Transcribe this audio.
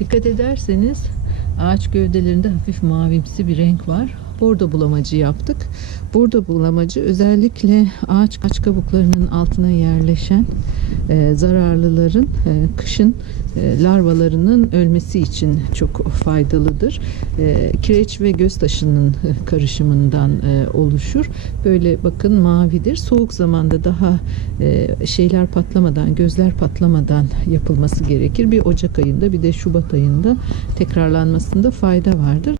Dikkat ederseniz ağaç gövdelerinde hafif mavimsi bir renk var. Bordo bulamacı yaptık. Bordo bulamacı özellikle ağaç ağaç kabuklarının altına yerleşen e, zararlıların e, kışın e, larvalarının ölmesi için çok faydalıdır. E, kireç ve göz e, karışımından e, oluşur. Böyle bakın mavidir. Soğuk zamanda daha e, şeyler patlamadan, gözler patlamadan yapılması gerekir. Bir Ocak ayında bir de Şubat ayında tekrarlanmasında fayda vardır.